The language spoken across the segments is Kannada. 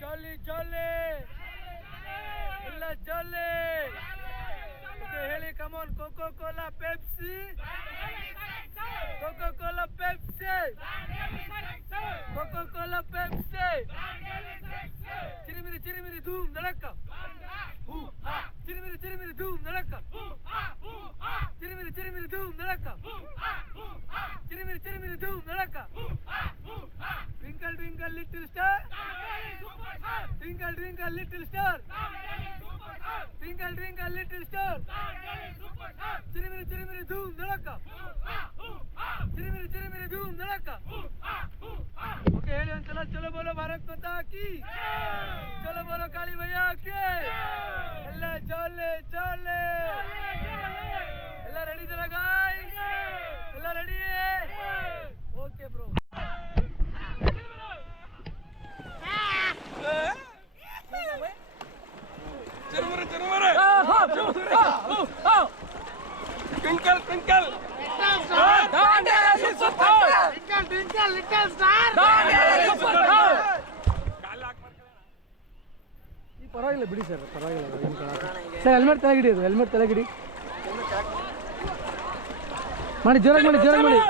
ಜಾಲಿ ಜಾಲಿ ಎಲ್ಲ ಜಾಲಿ. ಓಕೆ ಹೇಳಿ, come on. Coca Cola Pepsi, Coca Cola Pepsi, Coca Cola Pepsi. ಚಿರಿಮಿರಿ ಚಿರಿಮಿರಿ ಧೂಮ್ ಧಡಕ, ಚಿರಿಮಿರಿ ಚಿರಿಮಿರಿ ಧೂಮ್ ಧಡಕ, ಚಿರಿಮಿರಿ ಚಿರಿಮಿರಿ ಧೂಮ್ ಧಡಕ, ಚಿರಿಮಿರಿ ಚಿರಿಮಿರಿ ಧೂಮ್ ಧಡಕ. Twinkle twinkle little star, twinkle twinkle little star, twinkle twinkle little star. ಚಿರಿಮಿರಿ ಚಿರಿಮಿರಿ ಧೂಮ್ ಧಡಕ, ಚಿರಿಮಿರಿ ಚಿರಿಮಿರಿ ಧೂಮ್ ಧಡಕ. ಓಕೆ ಹೇಳಿ ಒಂದ್ಸಲ. ಚಲೋ ಬೋಲೋ ಭಾರತ್ ಮಾತಾ ಕಿ, ಚಲೋ ಬೋಲೋ ಕಾಳಿ ಭೈಯಾ ಕಿ. ಎಲ್ಲ ಚಾಲೆ ಚಾಲೆ. ಎಲ್ಲ ರೆಡಿ ಇದಾರ ಗಾಯ್ಸ್? ಎಲ್ಲ ready? Okay bro. Twinkle, twinkle, little star. Twinkle, twinkle, little star. ಪರವಾಗಿಲ್ಲ ಬಿಡಿ ಸರ್, ಪರವಾಗಿಲ್ಲ ಸರ್. ಹೆಲ್ಮೆಟ್ ತೆಳಗಿಡಿ, ಅದು ಹೆಲ್ಮೆಟ್ ತೆಳಗಿಡಿ. ಮಾಡಿ ಜೋರಾಗಿ ಮಾಡಿ, ಜೋರಾಗಿ ಮಾಡಿ.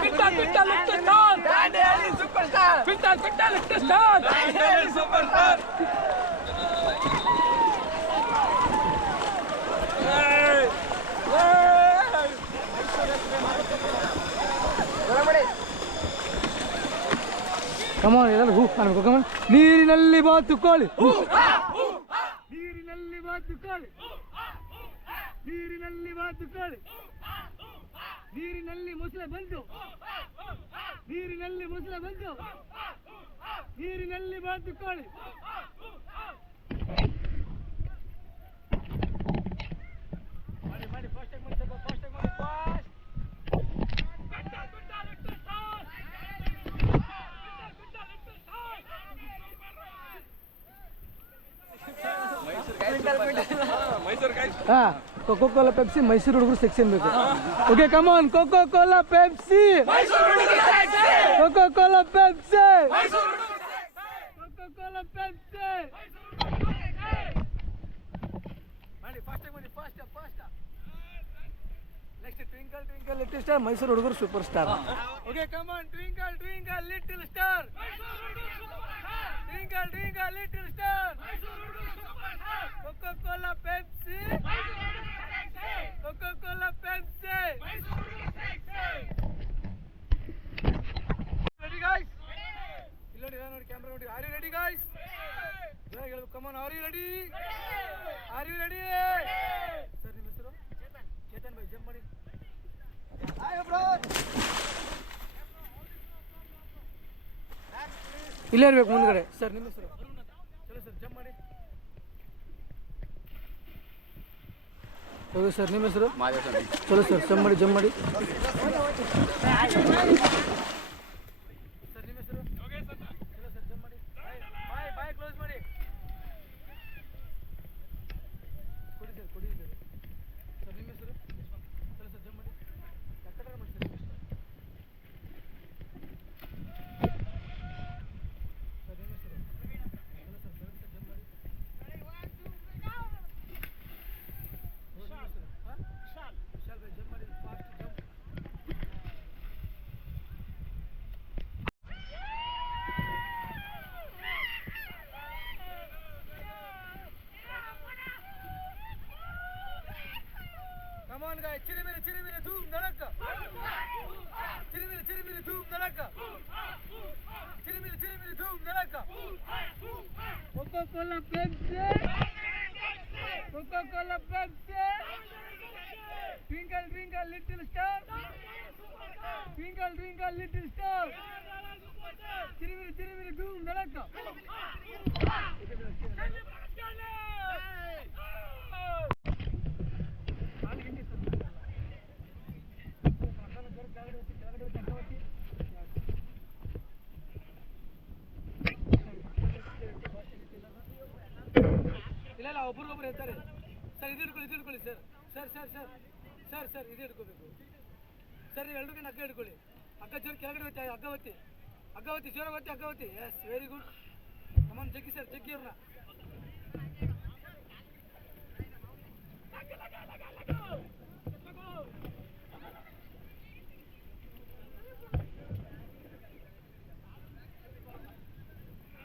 Twinkle, twinkle, little star. Dandeli superstar. Twinkle, twinkle, little star. Dandeli superstar. ಕಮಾನ್ ಎಲ್ಲರೂ ಹೂ ಅನ್ಬೇಕು. ಕಮಾನ್. ನೀರಿನಲ್ಲಿ ಬಾತುಕೋಳಿ, ನೀರಿನಲ್ಲಿ ಬಾತುಕೋಳಿ, ನೀರಿನಲ್ಲಿ ಬಾತುಕೋಳಿ. ನೀರಿನಲ್ಲಿ ಮೊಸಳೆ ಬಂತು, ನೀರಿನಲ್ಲಿ ಮೊಸಳೆ ಬಂತು, ನೀರಿನಲ್ಲಿ ಬಾತುಕೋಳಿ. ಮಾಡಿ ಮಾಡಿ ಫಾಸ್ಟ್ ಆಗಿ ಮಾಡಿ, ಸ್ವಲ್ಪ ಫಾಸ್ಟ್ ಆಗಿ ಮಾಡಿ, fast. Coca Cola Pepsi Mysuru ಹುಡುಗರು ಸೆಕ್ಷನ್ ಬೇಕು. Okay come on. Coca Cola Pepsi, Coca Cola Pepsi, Coca Cola Pepsi. ಮಾಡಿ ಫಾಸ್ಟ್ ಮಾಡಿ, fast fast. Next twinkle twinkle little star, Mysuru ಹುಡುಗರು super star. Okay come on. Twinkle twinkle little star, twinkle twinkle little star. Coca Cola Pepsi, Coca Cola Pepsi. Ready guys? ಇಲ್ಲ ನೋಡಿ, ನೋಡಿ ಕ್ಯಾಮ್ರಾ ನೋಡಿ. Are you ready guys? ಜೋರಾಗಿ ಹೇಳ್ಬೇಕು. Come on. Are you ready? R you ready? Sir ನಿಮ್ಮ ಹೆಸರು? ಚೇತನ್ ಭಾಯ್. ಜಂಪ್ ಮಾಡಿ. ಇಲ್ಲೇ ಇರ್ಬೇಕು ಮುಂದ್ಗಡೆ. ಸರ್ ನಿಮ್ಮ ಹೆಸರು? ಚಲೋ ಸರ್, ಜಂಪ್ ಮಾಡಿ. ಹೌದು ಸರ್, ನಿಮ್ಮ ಹೆಸರು? ಚಲೋ ಸರ್, ಜಂಪ್ ಮಾಡಿ, ಜಂಪ್ ಮಾಡಿ. ಸರ್ ನಿಮ್ಮ ಹೆಸರು? ಚಲೋ ಸರ್, ಜಂಪ್ ಮಾಡಿ. ಬಾಯ್ ಬಾಯ್ ಕ್ಲೋಸ್ ಮಾಡಿ. ಕೊಡಿ ಸರ್, ಕೊಡಿ ಸರ್. ಸರ್ ನಿಮ್ಮ ಹೆಸರು? ಚಲೋ ಸರ್, ಜಂಪ್ ಮಾಡಿ. ಕಟ್ಟಡ ಮಾಡಿ ಸರ್. ಸರ್ ನಿಮ್ಮ ಹೆಸರು? ಚಲೋ ಸರ್, ಜಂಪ್ ಮಾಡಿ. ವಿಶಾಲ್ ಭಾಯ್ ಜಂಪ್ ಮಾಡಿ, ಫಾಸ್ಟ್ ಜಂಪ್. Come on guys. ಚಿರಿಮಿರಿ ಚಿರಿಮಿರಿ ಧೂಮ್ ಧಡಕ, ಚಿರಿಮಿರಿ ಚಿರಿಮಿರಿ ಧೂಮ್ ಧಡಕ, ಚಿರಿಮಿರಿ ಚಿರಿಮಿರಿ ಧೂಮ್ ಧಡಕ. Coca Cola Pepsi, Coca Cola Pepsi. Twinkle twinkle little star, twinkle twinkle little star. ಚಿರಿಮಿರಿ ಚಿರಿಮಿರಿ ಧೂಮ್ ಧಡಕ. ಇಲ್ಲ ಇಲ್ಲ, ಒಬ್ರಿಗೊಬ್ರು ಇರ್ತಾರೆ ಸರ್. ಇದು ಹಿಡ್ಕೊಳ್ಳಿ sir. Sir sir sir sir sir ಇದು ಹಿಡ್ಕೋಬೇಕು ಸರ್. ನೀವು ಎಲ್ರಿಗೂ ನಕ್ಕ ಹಿಡ್ಕೊಳ್ಳಿ. ಹಗ್ಗ ಜೋರು ಕೆಳಗಡೆ ಹೋಗ್ತಾ ಹಗ್ಗವತ್ತಿ ಜೋರಾಗಿ ಹಗ್ಗವತ್ತಿ. Yes, very good. ಕಮಾನ್ ಜಗ್ಗಿ ಸರ್, ಜಗ್ಗಿ ಅವ್ರನ್ನ.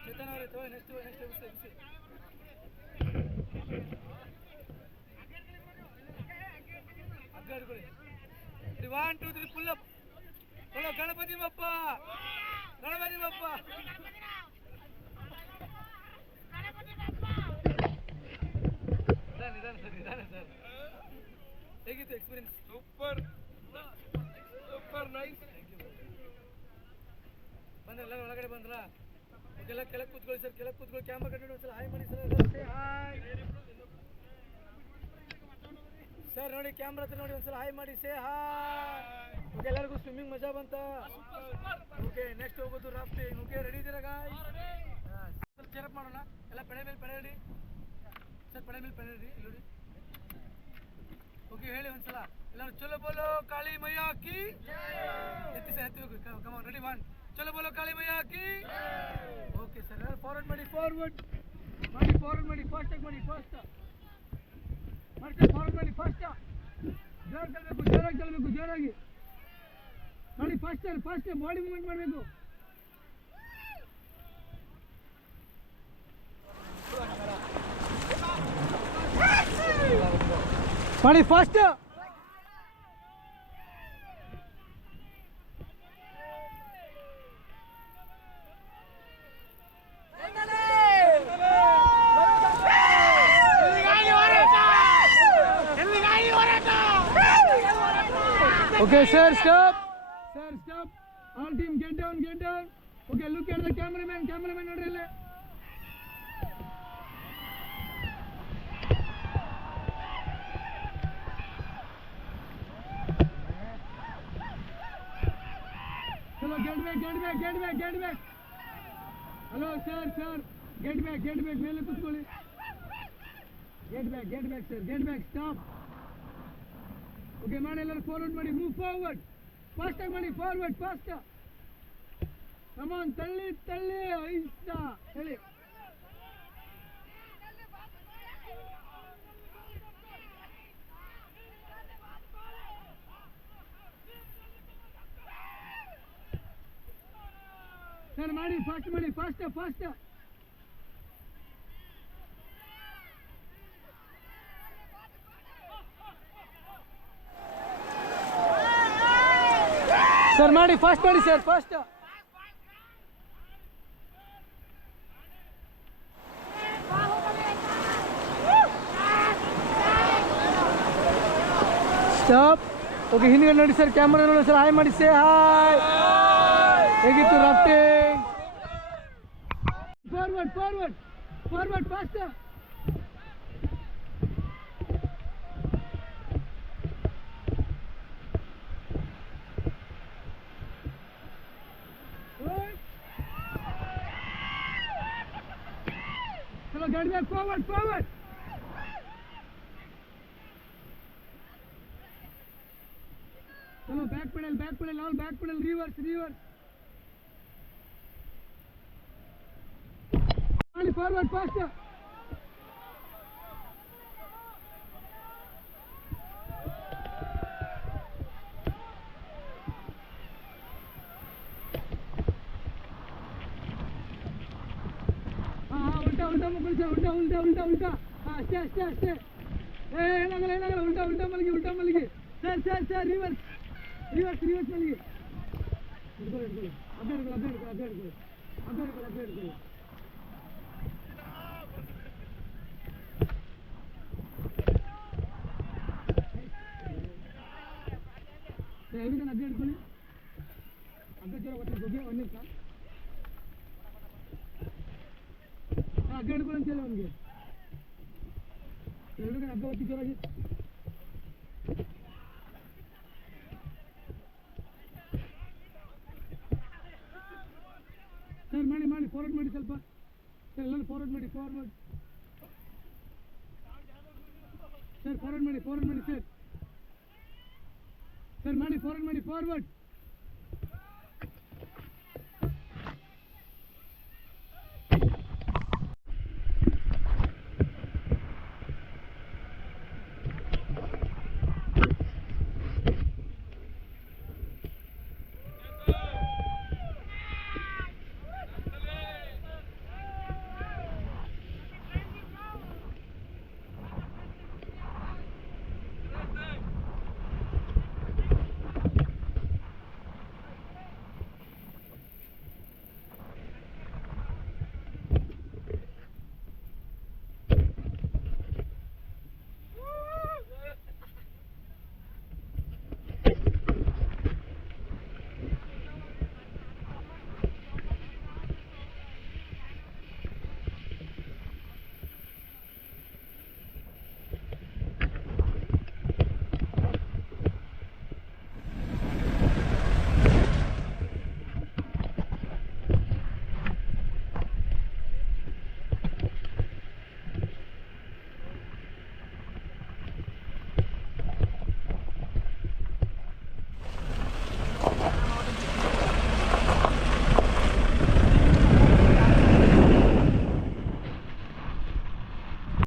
ಚೇತನ್ ಅವರೇ ತಗೋ, ನೆಕ್ಸ್ಟ್ ಬಿಸಿ. 1 2 3 pull up. बोलो गणपति बप्पा. ನಿಧಾನ ಸರ್. ಹೇಗಿತ್ತು ಎಕ್ಸ್ಪೀರಿಯನ್ಸ್? Super nice. ಬಂದ್ರಲ್ಲ ಒಳಗಡೆ ಬಂದ್ರ? ಎಲ್ಲ ಕೆಳಗೆ ಕೂತ್ಕೊಳ್ಳಿ ಸರ್, ಕೆಳಗೆ ಕೂತ್ಕೊಳ್ಳಿ. ಕ್ಯಾಮ್ರಾ ಕಂಡು ಒಂದ್ಸಲ ಹಾಯ್ ಮಾಡಿ ಸರ್. ಹಾಯ್ ಸರ್, ನೋಡಿ ಕ್ಯಾಮ್ರಾ ಹತ್ರ ನೋಡಿ, ಒಂದ್ಸಲ ಹಾಯ್ ಮಾಡಿ, ಸೇ ಹಾಯ್. ಓಕೆ, ಎಲ್ಲರಿಗೂ ಸ್ವಿಮ್ಮಿಂಗ್ ಮಜಾ ಬಂತ? ಓಕೆ, ನೆಕ್ಸ್ಟ್ ಹೋಗೋದು ರಾಫ್ಟಿಂಗ್. ಓಕೆ, ರೆಡಿ ಇದ್ದೀರಾ ಗಾಯ್ಸ್? ಸ್ವಲ್ಪ ಚೇರಪ್ ಮಾಡೋಣ. ಎಲ್ಲ ಪಡೆ ಮೇಲೆ ಪಡೆ ಇಡಿ ಸರ್, ಪಡೆ ಮೇಲೆ ಪಡೆ ಇಡಿ ನೋಡಿ. ಓಕೆ, ಹೇಳಿ ಒಂದ್ಸಲ ಎಲ್ಲರೂ. ಚಲೋ ಬೋಲೋ ಕಾಳಿ ಮೈಯಾ ಕಿ. ಎತ್ತಿ ಹೋಗಿ, ಕಮಾನ್, ರೆಡಿ 1. ಚಲೋ ಬೋಲೋ ಕಾಳಿ ಮೈಯಾ ಕಿ. ಓಕೆ ಸರ್, ಎಲ್ಲರೂ ಫಾರ್ವರ್ಡ್ ಮಾಡಿ, ಫಾರ್ವರ್ಡ್ ಮಾಡಿ, ಫಾಸ್ಟ್ ಮಾಡಿ ಫಾಸ್ಟ್. ಜೋರಾಗಿ ನೋಡಿ. ಫಾಸ್ಟ್ ಬಾಡಿ ಮೂವ್ಮೆಂಟ್ ಮಾಡಬೇಕು. ಮಾಡಿ fast. Okay, sir, stop. All team, get down. Okay, look at the cameraman ನೋಡ್ರಿ ಇಲ್ಲಿ. ಚಲೋ, get back. Hello, sir, get back, ಮೇಲೆ ಕೂತ್ಕೊಳ್ಳಿ. Get back, sir, get back, stop. Okay, ಮಾಡಿ ಎಲ್ಲರೂ ಫಾರ್ವರ್ಡ್ ಮಾಡಿ, ಮೂವ್ ಫಾರ್ವರ್ಡ್. ಫಾಸ್ಟ್ ಆಗಿ ಮಾಡಿ, ಫಾರ್ವರ್ಡ್ ಫಾಸ್ಟ್. ಕಮಾನ್, ತಳ್ಳಿ ಐಸ್ತಾ ಹೇಳಿ. ಸರ್ ಮಾಡಿ, ಫಾಸ್ಟ್. ಸರ್ ಮಾಡಿ, ಫಾಸ್ಟ್ ಮಾಡಿ ಸರ್, ಫಾಸ್ಟ್. ಸ್ಟಾಪ್. ಓಕೆ, ಹಿಂದ್ಗಡೆ ನೋಡಿ ಸರ್, ಕ್ಯಾಮ್ರಾ ನೋಡಿ ಸರ್, ಹಾಯ್ ಮಾಡಿ, ಸೇ ಹಾಯ್. ಹೇಗಿತ್ತು ರಾಫ್ಟಿಂಗ್? Forward fast. चलो, get back, forward. चलो, back pedal, all back pedal, reverse. Forward, faster. ಉಲ್ಟಾ. ಅಷ್ಟೇ. ಏನಾಗಲ್ಲ, ಉಲ್ಟಾ ಮಲಗಿ. ಸರ್, ರಿವರ್ಸ್ ಮಲಗಿ. ಹಿಡ್ಕೊಳ್ಳಿ. ಅಡ್ಡ ಹಿಡ್ಕೊಳ್ಳಿ. ಎಲ್ಲಿಗೆ ಅಡ್ಡ ಹಿಡ್ಕೊಳ್ಳಿ. ಅಡ್ಡ ಜೋರ ಗೊತ್ತಿಗೆ 1 ನಿಮಿಷ. ಅಡ್ಡ ಹಿಡ್ಕೊಳ್ಳಿ ಅಂತ ಹೇಳಿ ಅವನಿಗೆ. ಎರಡು ಕಡೆ ಹಗ್ಗ ಒತ್ತಿ ಜೋರಾಗಿ. ಸರ್ ಮಾಡಿ, ಫಾರ್ವರ್ಡ್ ಮಾಡಿ ಸ್ವಲ್ಪ. ಸರ್, ಎಲ್ಲರೂ ಫಾರ್ವರ್ಡ್ ಮಾಡಿ. ಸರ್, ಫಾರ್ವರ್ಡ್ ಮಾಡಿ ಸರ್. ಸರ್ ಮಾಡಿ, ಫಾರ್ವರ್ಡ್ ಮಾಡಿ.